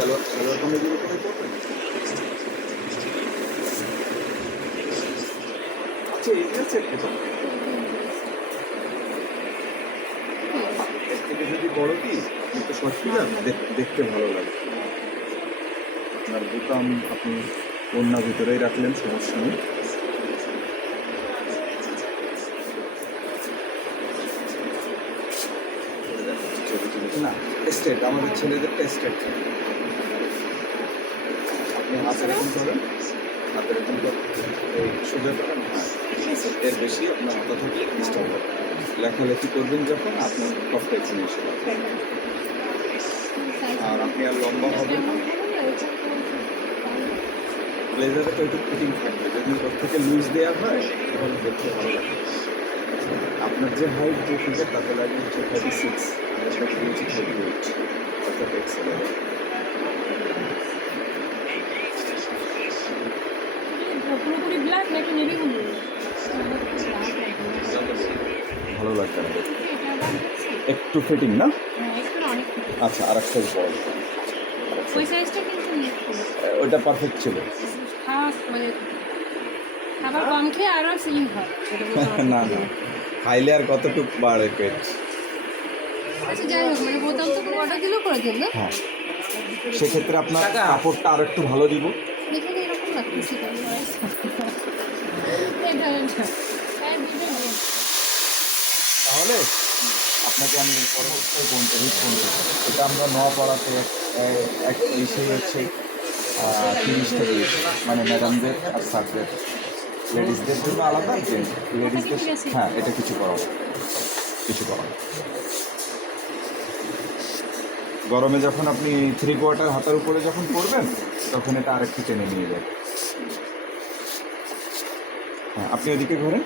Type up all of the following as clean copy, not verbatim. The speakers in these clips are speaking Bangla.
সালোয়ার কামিজের উপরে করবেন। আচ্ছা এই আছে একটু এর থেকে যদি বড় কি একটু শর্ট দিলাম দেখতে ভালো লাগে। আপনার বোতাম আপনি ওড়না ভিতরেই রাখলেন, সমস্যা নেই। না স্ট্রেট, আমাদের ছেলেদের স্ট্রেট। আপনি হাতে এরকম করেন, হাতে এরকম এই সোজা করেন। হ্যাঁ, এর বেশি আপনার হাতে থাকলে ডিস্টার্ব হবে। লেখালেখি করবেন যখন আপনার কফটা এখানে এসে যাবে। আর আপনি আর লম্বা হবেন না। ব্লেজারে তো একটু ফিটিং থাকবে, যদি ওর থেকে লুজ দেওয়া হয় তাহলে দেখতে ভালো লাগে। আপনার যে হাইট যে ফিগার তাতে লাগে হচ্ছে 36, আর এটা হচ্ছে 38, অর্থাৎ এক্সেল। পুরোপুরি ব্ল্যাক নাকি নেভি ব্লু? ভালো লাগবে না, একটু ফিটিং না। আচ্ছা আর একটা বড়, ওই সাইজটা কিন্তু ওইটা পারফেক্ট ছিল। মানে খাবার কম খেয়ে আরও স্লিম হয়। না না, খাইলে আর কতটুকু বাড়ে পেট। আচ্ছা যাই হোক, মানে বোতাম তো কোনো অর্ডার দিলেও করে দেন না? হ্যাঁ, সেক্ষেত্রে আপনার কাপড়টা আর একটু ভালো দিব। দেখে তো এরকম লাগতেছে। তাহলে আপনাকে আমি পরবর্তী কোনটা হিট কোনটা, এটা আমরা নোয়াপাড়াতে এক ইসেই হচ্ছে 30টা দিয়েছি, মানে ম্যাডামদের আর স্যারদের। লেডিসদের জন্য আলাদা, লেডিসদের। হ্যাঁ, এটা কিছু করা হবে, কিছু করা হবে। গরমে যখন আপনি 3/4 হাতের উপরে যখন পরবেন তখন এটা আরেকটু টেনে নিয়ে যাবে। হ্যাঁ, আপনি ওদিকে ঘোরেন,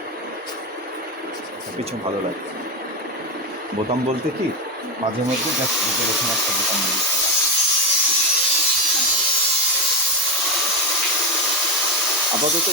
কিছু ভালো লাগবে। বোতাম বলতে কি মাঝে মধ্যে জাস্ট এখানে একটা বোতাম নিয়ে আপাতত